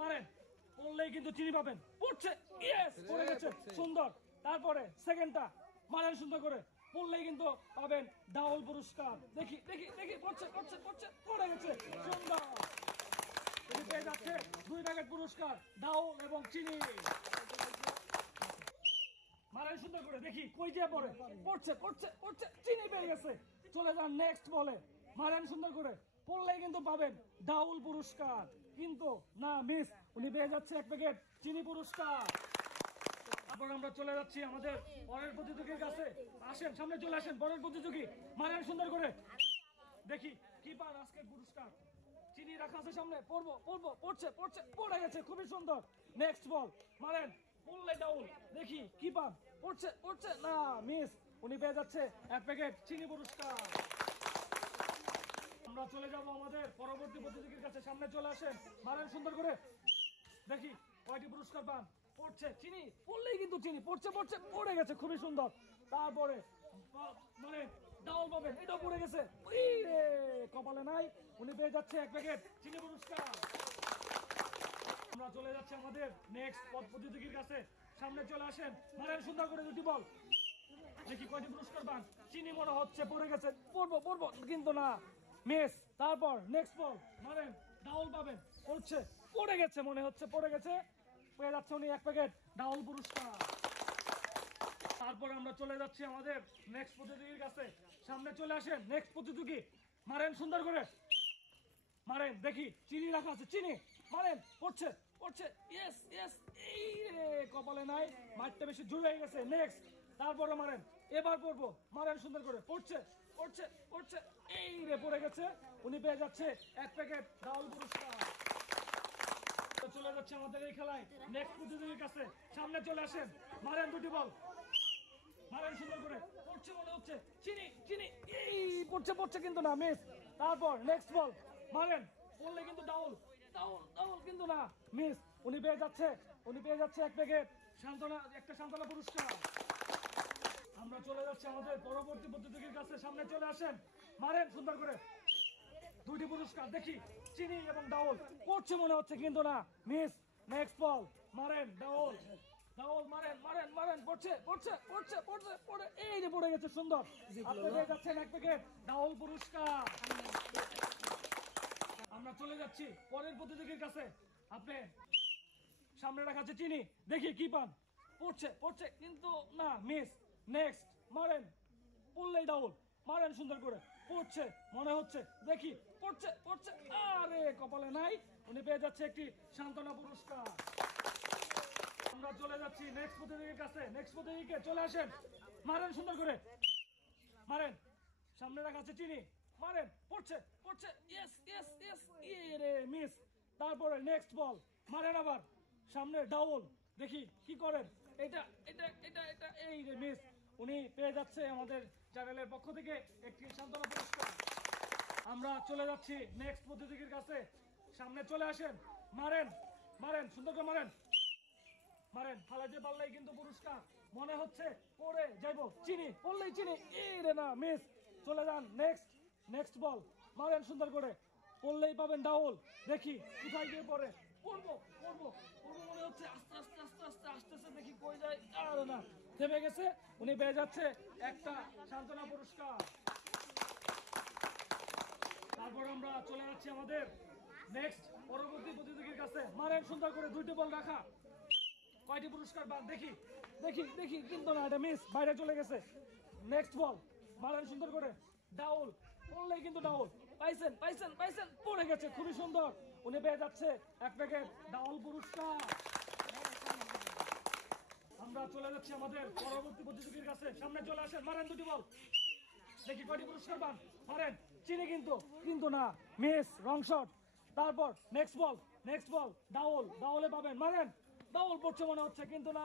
মারেন, পড়লেই কিন্তু চিনি পাবেন। পড়ছে, ইয়েস, পড়ে গেছে, সুন্দর। তারপরে সেকেন্ডটা মারেন সুন্দর করে, পড়লেই কিন্তু পাবেন ডাউল পুরস্কার। দেখি দেখি দেখি, পড়ছে পড়ছে পড়ছে, পড়ে গেছে, সুন্দর। তিনি পেয়ে যাচ্ছে 2 প্যাকেট পুরস্কার, ডাউল এবং চিনি। মারেন সুন্দর করে, দেখি কই যে পড়ে, পড়ছে পড়ছে পড়ছে, চিনি পেয়ে গেছে। চলে যান নেক্সট বলে, মারেন সুন্দর করে, পড়লেই কিন্তু পাবেন ডাউল পুরস্কার, কিন্তু না মিস, উনি পেয়ে যাচ্ছে 1 প্যাকেট চিনি পুরস্কার। তারপর আমরা চলে যাচ্ছি আমাদের পরের প্রতিযোগীর কাছে। আসেন, সামনে চলে আসেন পরের প্রতিযোগী। মারেন সুন্দর করে, দেখি কি পান আজকের পুরস্কার। চিনি রাখা আছে সামনে, পড়বো পড়বো, পড়ছে পড়ছে, পড়ে গেছে, খুবই সুন্দর। নেক্সট বল, মারেন, পড়লে ডাউল, দেখি কি পান। পড়ছে পড়ছে, না মিস, উনি পেয়ে যাচ্ছে 1 প্যাকেট চিনি পুরস্কার। আমরা চলে যাব আমাদের পরবর্তী প্রতিযোগীর কাছে। সামনে চলে আসেন, মারেন সুন্দর করে, দেখি কয়টি পুরস্কার পান। পড়ছে চিনি, পড়লেই কিন্তু চিনি, পড়ছে পড়ছে, পড়ে গেছে, খুবই সুন্দর। তারপরে মানে ডাউল পাবেন, এটাও পড়ে গেছে, কপালে নাই, উনি পেয়ে যাচ্ছে 1 প্যাকেট চিনি পুরস্কার। আমরা চলে যাচ্ছি আমাদের নেক্সট প্রতিযোগীর কাছে। সামনে চলে আসেন, মারেন সুন্দর করে, 2টি বল, দেখি কয়টি পুরস্কার পান। চিনি মনে হচ্ছে পড়ে গেছে, পড়বো পড়বো, কিন্তু না মিস। তারপর নেক্সট বল, মারেন, ডাউল পাবেন, পড়ছে, পড়ে গেছে, মনে হচ্ছে পড়ে গেছে, পেয়ে যাচ্ছে উনি 1 প্যাকেট ডাউল পুরস্কার। তারপর আমরা চলে যাচ্ছি আমাদের নেক্সট প্রতিযোগীর কাছে। সামনে চলে আসেন নেক্সট প্রতিযোগী, মারেন সুন্দর করে, মারেন, দেখি চিনি রাখা আছে, চিনি, মারেন, পড়ছে পড়ছে, ইয়েস ইয়েস, এই রে কপালে নাই, মারটা বেশি জোর হয়ে গেছে। নেক্সট, তারপরে মারেন, এবার পড়বো, মারেন সুন্দর করে, পড়ছে পড়ছে পড়ছে, এই রে পড়ে গেছে, উনি পেয়ে যাচ্ছে 1 প্যাকেট ডাউল পুরস্কার। চলে যাচ্ছে আমাদের এই খেলায় নেক্সট প্রতিযোগীর কাছে। সামনে চলে আসেন, মারেন, 2টি বল, মারেন সুন্দর করে, পড়ছে মনে হচ্ছে, চিনি চিনি, এই পড়ছে পড়ছে, কিন্তু না মিস। তারপর নেক্সট বল, মারেন, পড়লে কিন্তু ডাউল ডাউল ডাউল, কিন্তু না মিস, উনি পেয়ে যাচ্ছে 1 প্যাকেট সান্ত্বনা, একটা সান্ত্বনা পুরস্কার। আমরা চলে যাচ্ছি আমাদের পরবর্তী প্রতিযোগীর কাছে। সামনে চলে আসেন, মারেন সুন্দর করে, 2টি পুরস্কার, দেখি চিনি এবং ডাউল, পড়ছে মনে হচ্ছে, কিন্তু না মিস। নেক্সট বল, মারেন, ডাউল ডাউল, মারেন মারেন মারেন, পড়ছে পড়ছে পড়ছে পড়ছে, পড়ে, এই যে পড়ে গেছে, সুন্দর। আপনি পেয়ে যাচ্ছেন 1 প্যাকেট ডাউল পুরস্কার। আমরা চলে যাচ্ছি পরের প্রতিযোগীর কাছে। আপনি সামনে রাখা আছে চিনি, দেখি কি পান। পড়ছে পড়ছে, কিন্তু না মিস। নেক্সট, মারেন, পড়লেই ডাউল, মারেন সুন্দর করে, পড়ছে মনে হচ্ছে, দেখি পড়ছে পড়ছে, আরে কপালে নাই, উনি পেয়ে যাচ্ছে একটি সান্ত্বনা পুরস্কার। আমরা চলে যাচ্ছি নেক্সট প্রতিযোগীর কাছে। নেক্সট প্রতিযোগীকে চলে আসেন, মারেন সুন্দর করে, মারেন, সামনে রাখা আছে চিনি, মারেন, পড়ছে পড়ছে, ইয়েস ইয়েস ইয়েস, রে মিস। তারপরে নেক্সট বল, মারেন আবার, সামনে ডাউল, দেখি কি করেন। এটা এটা এটা এটা, এই রে মিস, উনি পেয়ে যাচ্ছে আমাদের চ্যানেলের পক্ষ থেকে একটি সান্ত্বনা পুরস্কার। আমরা চলে যাচ্ছি নেক্সট প্রতিযোগীর কাছে। সামনে চলে আসেন, মারেন, মারেন সুন্দর করে, মারেন, মারেন, ফালাইতে পারলেই কিন্তু পুরস্কার, মনে হচ্ছে পড়ে যাইবো, চিনি, পড়লেই চিনি, এই রে না মিস। চলে যান নেক্সট, নেক্সট বল, মারেন সুন্দর করে, পড়লেই পাবেন ডাউল, দেখি কোথায় গিয়ে পড়ে। পড়বো পড়বো পড়বো, মনে হচ্ছে, আস্তে আস্তে আস্তে আস্তে আসতেছে, দেখি কই যায়, আর না, থেমে গেছে, উনি পেয়ে যাচ্ছে একটা সান্ত্বনা পুরস্কার। তারপর আমরা চলে যাচ্ছি আমাদের নেক্সট পরবর্তী প্রতিযোগীর কাছে। মারেন সুন্দর করে, 2টি বল রাখা, কয়টি পুরস্কার পান, দেখি দেখি দেখি, কিন্তু না, এটা মিস, বাইরে চলে গেছে। নেক্সট বল, মারেন সুন্দর করে, ডাউল, পড়লেই কিন্তু ডাউল, পাইছেন পাইছেন পাইছেন, পড়ে গেছে, খুবই সুন্দর, উনি পেয়ে যাচ্ছে 1 প্যাকেট ডাউল পুরস্কার। আমরা চলে যাচ্ছি আমাদের পরবর্তী প্রতিযোগীর কাছে। সামনে চলে আসেন, মারেন, 2টি বল, দেখি কয়টি পুরস্কার পান। মারেন, চিনি, কিন্তু কিন্তু না মিস, রং শট। তারপর নেক্সট বল, নেক্সট বল, ডাউল, ডাউলে পাবেন, মারেন, ডাউল, পড়ছে মনে হচ্ছে, কিন্তু না,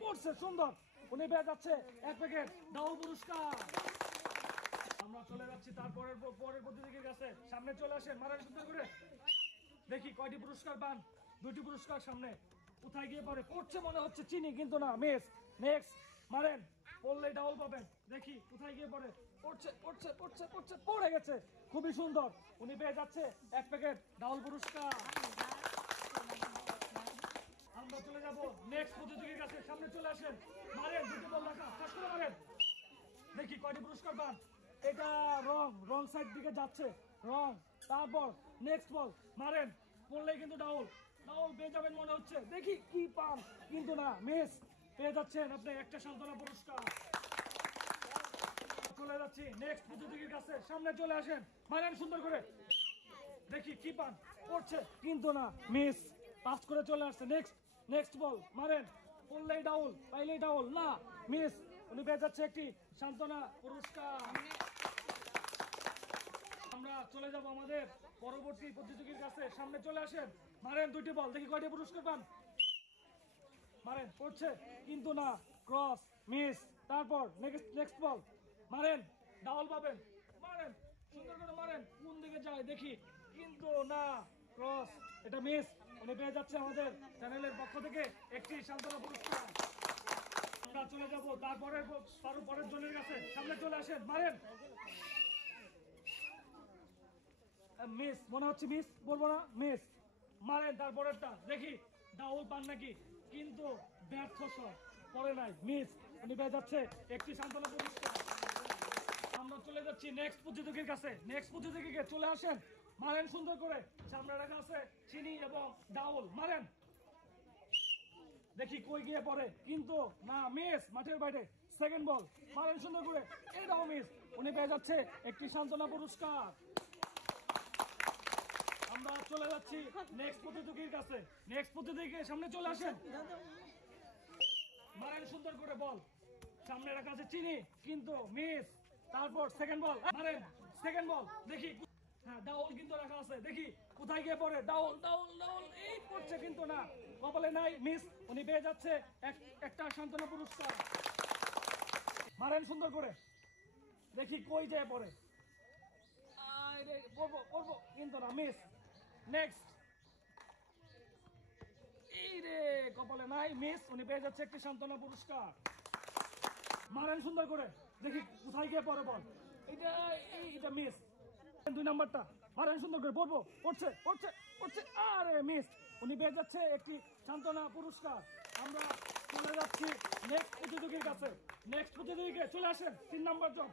পড়ছে, সুন্দর, উনি পেয়ে যাচ্ছে 1 প্যাকেট ডাউল পুরস্কার। আমরা চলে যাচ্ছি তারপরের পরের প্রতিযোগীর কাছে। সামনে চলে আসেন, মারেন সুন্দর করে, দেখি কয়টি পুরস্কার পান। 2টি পুরস্কার সামনে, কোথায় গিয়ে পড়ে, পড়ছে মনে হচ্ছে, চিনি, কিন্তু না মিস। নেক্সট, মারেন, পড়লেই ডাউল পাবেন, দেখি কোথায় গিয়ে পড়ে। পড়ছে পড়ছে পড়ছে পড়ছে, পড়ে গেছে, খুবই সুন্দর, উনি পেয়ে যাচ্ছে 1 প্যাকেট ডাউল পুরস্কার। নেক্সট প্রতিযোগীর কাছে সামনে চলে আসেন, মারেন দুটি বল রাখা, শেষ করে মারেন। দেখি কয়টি পুরস্কার পান। এটা রং, রং সাইড দিকে যাচ্ছে, রং। তারপর নেক্সট বল মারেন, পড়লেই কিন্তু ডাউল, ডাউল পেয়ে যাবেন মনে হচ্ছে। দেখি কি পান, কিন্তু না, মিস। পেয়ে যাচ্ছেন আপনি একটা সান্ত্বনা পুরস্কার। চলে যাচ্ছি নেক্সট প্রতিযোগীর কাছে, সামনে চলে আসেন, মারেন সুন্দর করে। দেখি কি পান, পড়ছে কিন্তু না, মিস। পাস করে চলে আসছে। নেক্সট নেক্সট বল মারেন, পড়লেই ডাউল, পাইলেই ডাউল, না, মিস। উনি পেয়ে যাচ্ছে একটি সান্ত্বনা পুরস্কার। আমরা চলে যাব আমাদের পরবর্তী প্রতিযোগীর কাছে, সামনে চলে আসেন, মারেন দুটি বল। দেখি কয়টি পুরস্কার পান। মারেন, পড়ছে কিন্তু না, ক্রস, মিস। তারপর নেক্সট নেক্সট বল মারেন, ডাউল পাবেন, মারেন সুন্দর করে মারেন, কোন দিকে যায় দেখি, কিন্তু না, ক্রস, এটা মিস। উনি পেয়ে যাচ্ছে আমাদের চ্যানেলের পক্ষ থেকে একটি সান্ত্বনা পুরস্কার। আমরা চলে যাব তারপরে পরের জনের কাছে, সামনে চলে আসেন, মারেন, মিস। মনে হচ্ছে মিস, বলবো না, মিস। মারেন তারপরেরটা, দেখি ডাউল পান নাকি, কিন্তু ব্যর্থ শট, পড়ে নাই, মিস। উনি পেয়ে যাচ্ছে একটি সান্ত্বনা পুরস্কার। আমরা চলে যাচ্ছি নেক্সট প্রতিযোগীর কাছে, নেক্সট প্রতিযোগীকে চলে আসেন, মারেন সুন্দর করে। সামনে রাখা আছে চিনি এবং ডাউল, মারেন, দেখি কই গিয়ে পড়ে, কিন্তু না, মিস, মাঠের বাইরে। সেকেন্ড বল মারেন সুন্দর করে, এটাও মিস। উনি পেয়ে যাচ্ছে একটি সান্ত্বনা পুরস্কার। আমরা চলে যাচ্ছি নেক্সট প্রতিযোগীর কাছে, নেক্সট প্রতিযোগীর সামনে চলে আসেন, মারেন সুন্দর করে বল। সামনে রাখা আছে চিনি, কিন্তু মিস। তারপর সেকেন্ড বল মারেন, সেকেন্ড বল, দেখি, হ্যাঁ ডাউল কিন্তু রাখা আছে, দেখি কোথায় গিয়ে পড়ে, ডাউল ডাউল ডাউল, এই পড়ছে কিন্তু না, কপালে নাই, মিস। উনি পেয়ে যাচ্ছে একটা সান্ত্বনা পুরস্কার। মারেন সুন্দর করে, দেখি কই যায় পড়ে, পড়বো পড়বো, কিন্তু না, মিস। নেক্সট, এই রে, কপালে নাই, মিস। উনি পেয়ে যাচ্ছে একটি সান্ত্বনা পুরস্কার। মারেন সুন্দর করে, দেখি কোথায় গিয়ে পড়ে বল, এটা মিস। দুই নাম্বারটা মারেন সুন্দর করে, পড়বো, পড়ছে পড়ছে পড়ছে, আরে মিস। উনি পেয়ে যাচ্ছে একটি সান্ত্বনা পুরস্কার। আমরা চলে যাচ্ছি নেক্সট প্রতিযোগীর কাছে, নেক্সট প্রতিযোগীকে চলে আসেন, 3 নাম্বার জন।